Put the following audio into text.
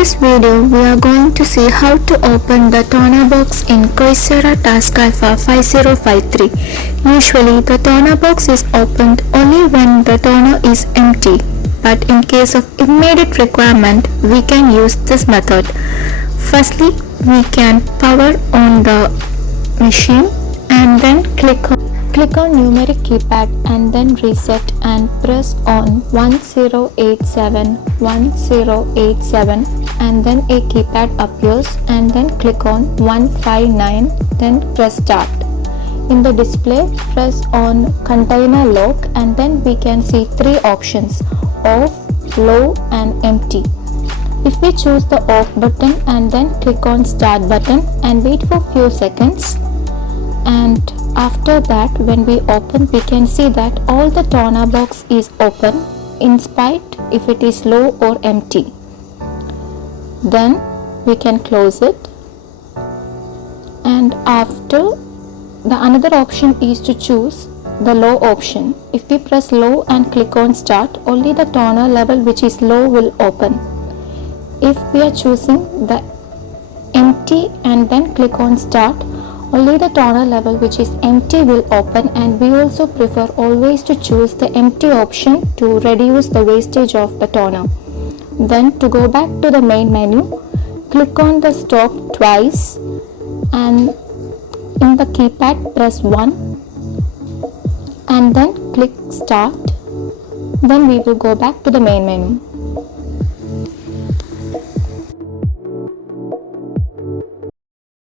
this video, we are going to see how to open the toner box in Kyocera TASKalfa 5053. Usually, the toner box is opened only when the toner is empty, but in case of immediate requirement, we can use this method. Firstly, we can power on the machine and then click on Numeric Keypad and then reset and press on 1087 and then a keypad appears and then click on 159, then press start. In the display, press on container lock and then we can see three options: off, low and empty. If we choose the off button and then click on start button and wait for few seconds, and after that when we open, we can see that all the toner box is open in spite if it is low or empty. Then we can close it, and after the another option is to choose the low option. If we press low and click on start, only the toner level which is low will open. If we are choosing the empty and then click on start, only the toner level which is empty will open, and we also prefer always to choose the empty option to reduce the wastage of the toner. Then to go back to the main menu, click on the stop twice and in the keypad press 1 and then click start. Then we will go back to the main menu.